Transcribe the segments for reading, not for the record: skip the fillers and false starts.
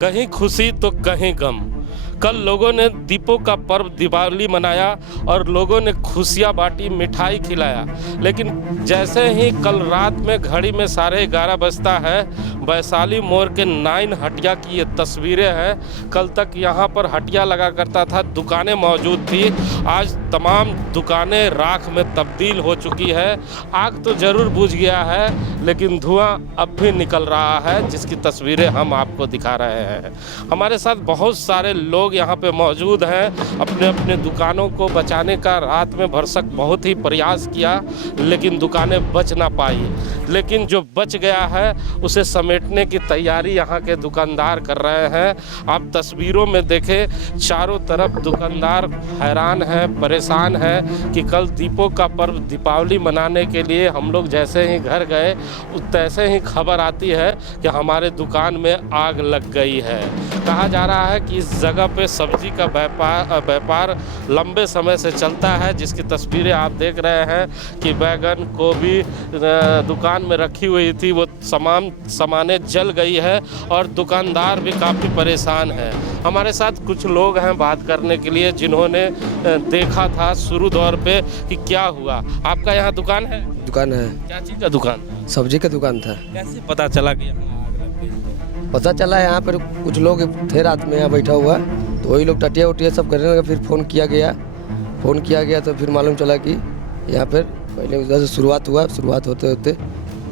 कहीं खुशी तो कहीं गम। कल लोगों ने दीपों का पर्व दिवाली मनाया और लोगों ने खुशियां बांटी, मिठाई खिलाया। लेकिन जैसे ही कल रात में घड़ी में 11:30 बजता है, वैशाली मोड़ के 9 हटिया की ये तस्वीरें हैं। कल तक यहाँ पर हटिया लगा करता था, दुकानें मौजूद थी। आज तमाम दुकानें राख में तब्दील हो चुकी है। आग तो ज़रूर बुझ गया है, लेकिन धुआं अब भी निकल रहा है, जिसकी तस्वीरें हम आपको दिखा रहे हैं। हमारे साथ बहुत सारे लोग यहाँ पे मौजूद हैं। अपने अपने दुकानों को बचाने का रात में भरसक बहुत ही प्रयास किया, लेकिन दुकानें बच ना पाई। लेकिन जो बच गया है उसे समेटने की तैयारी यहाँ के दुकानदार कर रहे हैं। आप तस्वीरों में देखें, चारों तरफ दुकानदार हैरान हैं, परेशान हैं कि कल दीपों का पर्व दीपावली मनाने के लिए हम लोग जैसे ही घर गए, तैसे ही खबर आती है कि हमारे दुकान में आग लग गई है। कहा जा रहा है कि इस जगह पे सब्जी का व्यापार लंबे समय से चलता है, जिसकी तस्वीरें आप देख रहे हैं कि बैगन, गोभी दुकान में रखी हुई थी, वो सामानें जल गई है और दुकानदार भी काफ़ी परेशान हैं। हमारे साथ कुछ लोग हैं बात करने के लिए, जिन्होंने देखा था शुरू दौर पे कि क्या हुआ। आपका यहाँ दुकान है? दुकान है। क्या चीज़ का दुकान? सब्जी का दुकान था। कैसे पता चला कि यहाँ आग लग गई? पता चला यहाँ पर कुछ लोग थे रात में यहाँ बैठा हुआ, तो वही लोग टटिया उटिया सब करने लगे। फिर फ़ोन किया गया तो फिर मालूम चला कि यहाँ पर पहले उधर से शुरुआत होते होते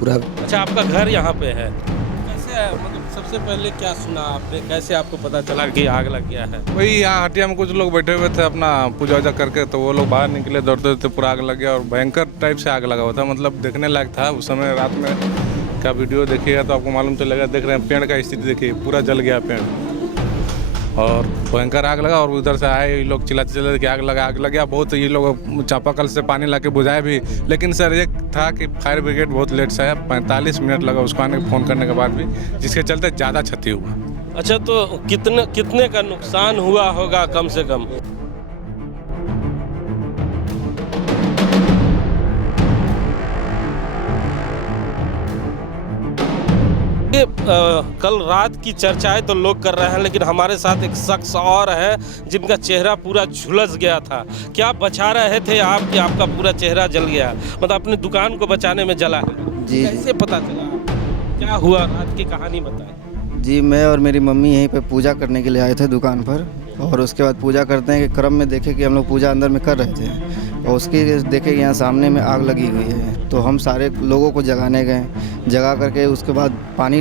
पूरा। अच्छा, आपका घर यहाँ पे है? कैसे, मतलब सबसे पहले क्या सुना आपने, कैसे आपको पता चला कि आग लग गया है? वही यहाँ हटिया में कुछ लोग बैठे हुए थे अपना पूजा वूजा करके, तो वो लोग बाहर निकले, दौड़ते दौड़ते पूरा आग लग गया और भयंकर टाइप से आग लगा हुआ था। मतलब देखने लायक था उस समय। रात में का वीडियो देखिएगा तो आपको मालूम चलेगा। देख रहे हैं पेड़ का स्थिति, देखिए पूरा जल गया पेड़ और भयंकर आग लगा। और उधर से आए ये लोग चिल्लाते कि आग लग गया बहुत। ये लोग चापाकल से पानी ला के बुझाए भी, लेकिन सर एक था कि फायर ब्रिगेड बहुत लेट से आया, 45 मिनट लगा उसको आने, फ़ोन करने के बाद भी, जिसके चलते ज़्यादा क्षति हुआ। अच्छा, तो कितने का नुकसान हुआ होगा कम से कम? कल रात की चर्चाएं तो लोग कर रहे हैं, लेकिन हमारे साथ एक शख्स और है जिनका चेहरा पूरा झुलस गया था। क्या बचा रहे थे आप कि आपका पूरा चेहरा जल गया? मतलब अपनी दुकान को बचाने में जला है? जी। कैसे पता चला, क्या हुआ, रात की कहानी बताएं। जी, मैं और मेरी मम्मी यहीं पे पूजा करने के लिए आए थे दुकान पर, और उसके बाद पूजा करते हैं कि क्रम में देखे कि हम लोग पूजा अंदर में कर रहे थे, और उसके देखे कि यहाँ सामने में आग लगी हुई है। तो हम सारे लोगों को जगाने गए, जगा करके उसके बाद पानी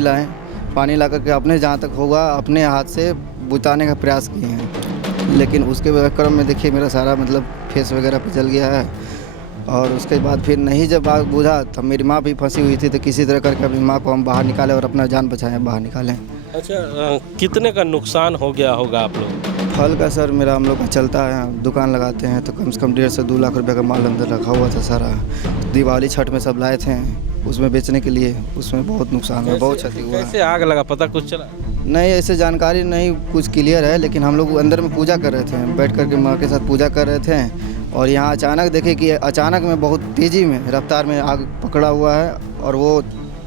ला करके अपने जहाँ तक होगा अपने हाथ से बुझाने का प्रयास किए हैं। लेकिन उसके क्रम में देखिए मेरा सारा मतलब फेस वगैरह पे जल गया है। और उसके बाद फिर नहीं जब आग बुझा तब मेरी माँ भी फंसी हुई थी, तो किसी तरह करके अपनी माँ को हम बाहर निकालें और अपना जान बचाएं, बाहर निकालें। अच्छा, कितने का नुकसान हो गया होगा आप लोग? फल का सर मेरा हम लोग का चलता है, दुकान लगाते हैं, तो कम से कम 1.5 से 2 लाख रुपए का माल अंदर रखा हुआ था सारा। दिवाली छठ में सब लाए थे उसमें बेचने के लिए, उसमें बहुत नुकसान हुआ, बहुत क्षति हुआ। कैसे आग लगा, पता कुछ चला? नहीं, ऐसे जानकारी नहीं कुछ क्लियर है, लेकिन हम लोग अंदर में पूजा कर रहे थे, बैठ करके माँ के साथ पूजा कर रहे थे, और यहाँ अचानक देखे कि अचानक में बहुत तेज़ी में रफ्तार में आग पकड़ा हुआ है, और वो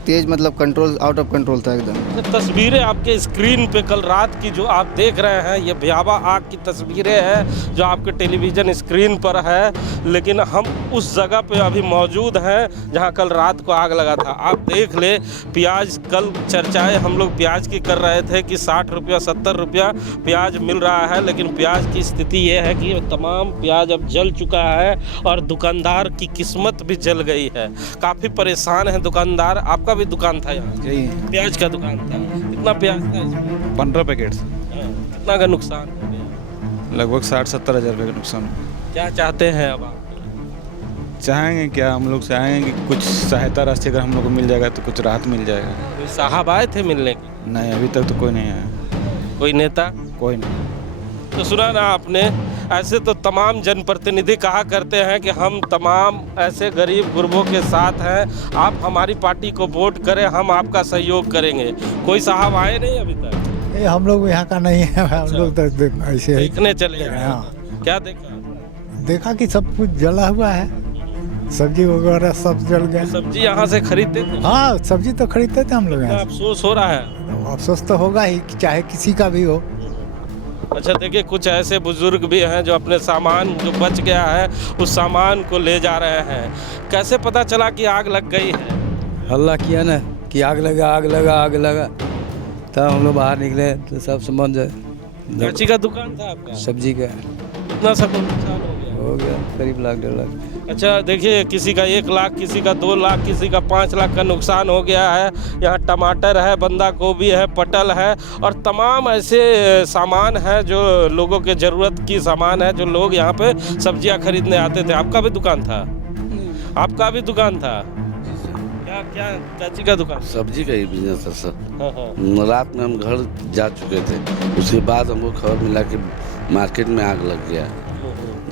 तेज़ मतलब कंट्रोल आउट ऑफ कंट्रोल था एकदम। तस्वीरें आपके स्क्रीन पे कल रात की जो आप देख रहे हैं, ये भयावह आग की तस्वीरें हैं जो आपके टेलीविज़न स्क्रीन पर है। लेकिन हम उस जगह पे अभी मौजूद हैं जहां कल रात को आग लगा था। आप देख ले, प्याज, कल चर्चाएं हम लोग प्याज की कर रहे थे कि 60 रुपया 70 रुपया प्याज मिल रहा है, लेकिन प्याज की स्थिति ये है कि तमाम प्याज अब जल चुका है और दुकानदार की किस्मत भी जल गई है। काफ़ी परेशान है दुकानदार। आपका भी दुकान था यहाँ? यही प्याज का दुकान था। कितना प्याज था इसमें? 15 पैकेट, कितना का नुकसान हो गया? लगभग 60-70 हज़ार रुपये का नुकसान। क्या चाहते हैं अब आप? चाहेंगे क्या, हम लोग चाहेंगे कि कुछ सहायता राशि अगर हम लोग को मिल जाएगा तो कुछ राहत मिल जाएगा। कोई साहब आए थे मिलने के? नहीं, अभी तक तो कोई नहीं आया। कोई नेता? कोई नहीं। तो सुना ना आपने, ऐसे तो तमाम जनप्रतिनिधि कहा करते हैं कि हम तमाम ऐसे गरीब गुरबों के साथ हैं, आप हमारी पार्टी को वोट करें, हम आपका सहयोग करेंगे। कोई साहब आए नहीं अभी तक? ये हम लोग यहाँ का नहीं है, हम लोग तो ऐसे ही देखने चले गए। हाँ। क्या देखा? देखा कि सब कुछ जला हुआ है, सब्जी वगैरह सब जल गया। सब्जी यहाँ से खरीदते थे? हाँ, सब्जी तो खरीदते थे हम लोग यहाँ से। अफसोस हो रहा है? अफसोस तो होगा ही कि चाहे किसी का भी हो। अच्छा देखिए, कुछ ऐसे बुजुर्ग भी हैं जो अपने सामान जो बच गया है उस सामान को ले जा रहे हैं। कैसे पता चला कि आग लग गई है? हल्ला किया ना कि आग लगा आग लगा आग लगा, तब हम लोग बाहर निकले तो सब समझ कच्ची का दुकान था आपका? सब्जी का कितना सब नुकसान हो गया? करीब लाख 1.5 लाख। अच्छा देखिए, किसी का 1 लाख, किसी का 2 लाख, किसी का 5 लाख का नुकसान हो गया है। यहाँ टमाटर है, बंदा गोभी है, पटल है और तमाम ऐसे सामान है जो लोगों के ज़रूरत की सामान है, जो लोग यहाँ पे सब्जियाँ खरीदने आते थे। आपका भी दुकान था? आपका भी दुकान था? क्या क्या कच्ची का दुकान? सब्जी का ही बिजनेस था सर। हाँ हाँ। रात में हम घर जा चुके थे, उसके बाद हमको खबर मिला कि मार्केट में आग लग गया,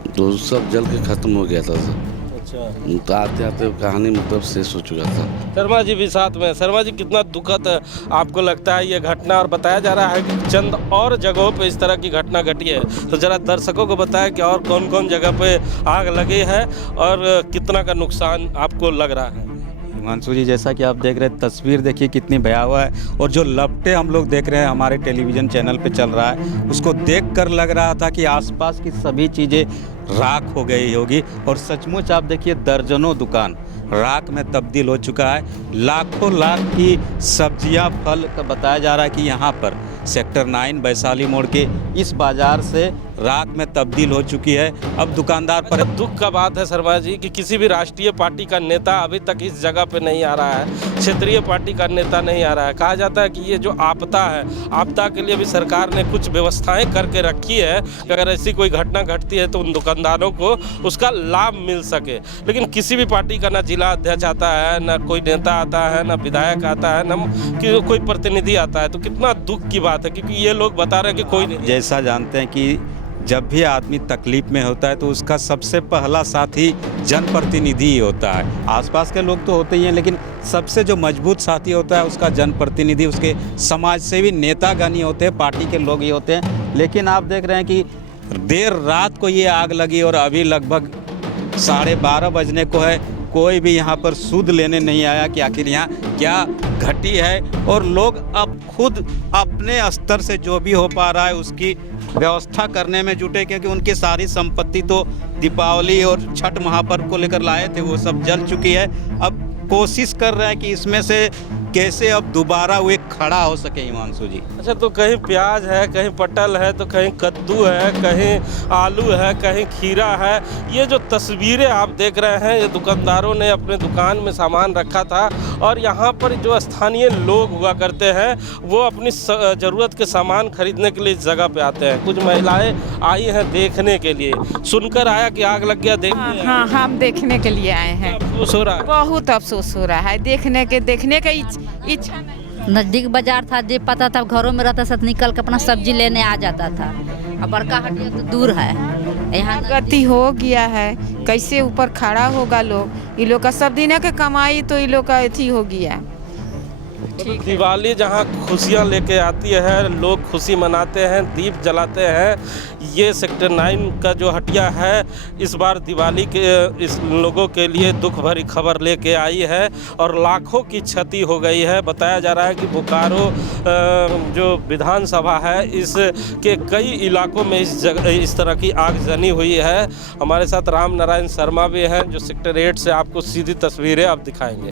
तो सब जल के खत्म हो गया था सर। अच्छा, तो आते आते कहानी मतलब शेष हो चुका था। शर्मा जी भी साथ में। शर्मा जी, कितना दुखद आपको लगता है ये घटना? और बताया जा रहा है कि चंद और जगहों पे इस तरह की घटना घटी है, तो जरा दर्शकों को बताया कि और कौन कौन जगह पे आग लगी है और कितना का नुकसान आपको लग रहा है। हिमांशु जी, जैसा कि आप देख रहे हैं, तस्वीर देखिए कितनी भयावह है, और जो लपटे हम लोग देख रहे हैं हमारे टेलीविज़न चैनल पे चल रहा है, उसको देखकर लग रहा था कि आसपास की सभी चीज़ें राख हो गई होगी। और सचमुच आप देखिए, दर्जनों दुकान राख में तब्दील हो चुका है। लाखों लाख की सब्जियां, फल का बताया जा रहा है कि यहाँ पर सेक्टर 9 वैशाली मोड़ के इस बाज़ार से राख में तब्दील हो चुकी है। अब दुकानदार पर दुख का बात है शर्मा जी कि किसी भी राष्ट्रीय पार्टी का नेता अभी तक इस जगह पे नहीं आ रहा है, क्षेत्रीय पार्टी का नेता नहीं आ रहा है। कहा जाता है कि ये जो आपदा है, आपदा के लिए भी सरकार ने कुछ व्यवस्थाएं करके रखी है कि अगर ऐसी कोई घटना घटती है तो उन दुकानदारों को उसका लाभ मिल सके। लेकिन किसी भी पार्टी का ना जिला अध्यक्ष आता है, ना कोई नेता आता है, ना विधायक आता है, ना कोई प्रतिनिधि आता है। तो कितना दुख की बात है, क्योंकि ये लोग बता रहे हैं कि कोई नहीं। जैसा जानते हैं कि जब भी आदमी तकलीफ में होता है तो उसका सबसे पहला साथी जनप्रतिनिधि ही होता है। आसपास के लोग तो होते ही हैं, लेकिन सबसे जो मजबूत साथी होता है उसका जनप्रतिनिधि, उसके समाज सेवी नेतागण ही होते हैं, पार्टी के लोग ही होते हैं। लेकिन आप देख रहे हैं कि देर रात को ये आग लगी और अभी लगभग 12:30 बजने को है। कोई भी यहाँ पर सुध लेने नहीं आया कि आखिर यहाँ क्या घटी है, और लोग अब खुद अपने स्तर से जो भी हो पा रहा है उसकी व्यवस्था करने में जुटे, क्योंकि उनकी सारी संपत्ति तो दीपावली और छठ महापर्व को लेकर लाए थे, वो सब जल चुकी है। अब कोशिश कर रहे हैं कि इसमें से कैसे अब दोबारा वो खड़ा हो सके। हिमांशु जी, अच्छा, तो कहीं प्याज है, कहीं पटल है, तो कहीं कद्दू है, कहीं आलू है, कहीं खीरा है। ये जो तस्वीरें आप देख रहे हैं, ये दुकानदारों ने अपने दुकान में सामान रखा था, और यहाँ पर जो स्थानीय लोग हुआ करते हैं वो अपनी ज़रूरत के सामान खरीदने के लिए इस जगह पे आते हैं। कुछ महिलाएं आई हैं देखने के लिए, सुनकर आया कि आग लग गया, देखने। हाँ, हम देखने के लिए आए हैं। अफसोस हो रहा है? बहुत अफसोस हो रहा है, देखने का इच्छा नहीं। नज़दीक बाजार था, जो पता था घरों में रहता सब निकल के अपना सब्जी लेने आ जाता था। अब बड़का हटिया तो दूर है, यहाँ गति हो गया है, कैसे ऊपर खड़ा होगा लोग। ये लोग का सब दिन के कमाई तो ये लोग का अथी हो गया। ठीक, दिवाली जहाँ खुशियाँ लेके आती है, लोग खुशी मनाते हैं, दीप जलाते हैं। ये सेक्टर 9 का जो हटिया है, इस बार दिवाली के इस लोगों के लिए दुख भरी खबर लेके आई है और लाखों की क्षति हो गई है। बताया जा रहा है कि बोकारो जो विधानसभा है, इसके कई इलाकों में इस तरह की आगजनी हुई है। हमारे साथ राम नारायण शर्मा भी हैं, जो सेक्टर 8 से आपको सीधी तस्वीरें अब दिखाएंगे।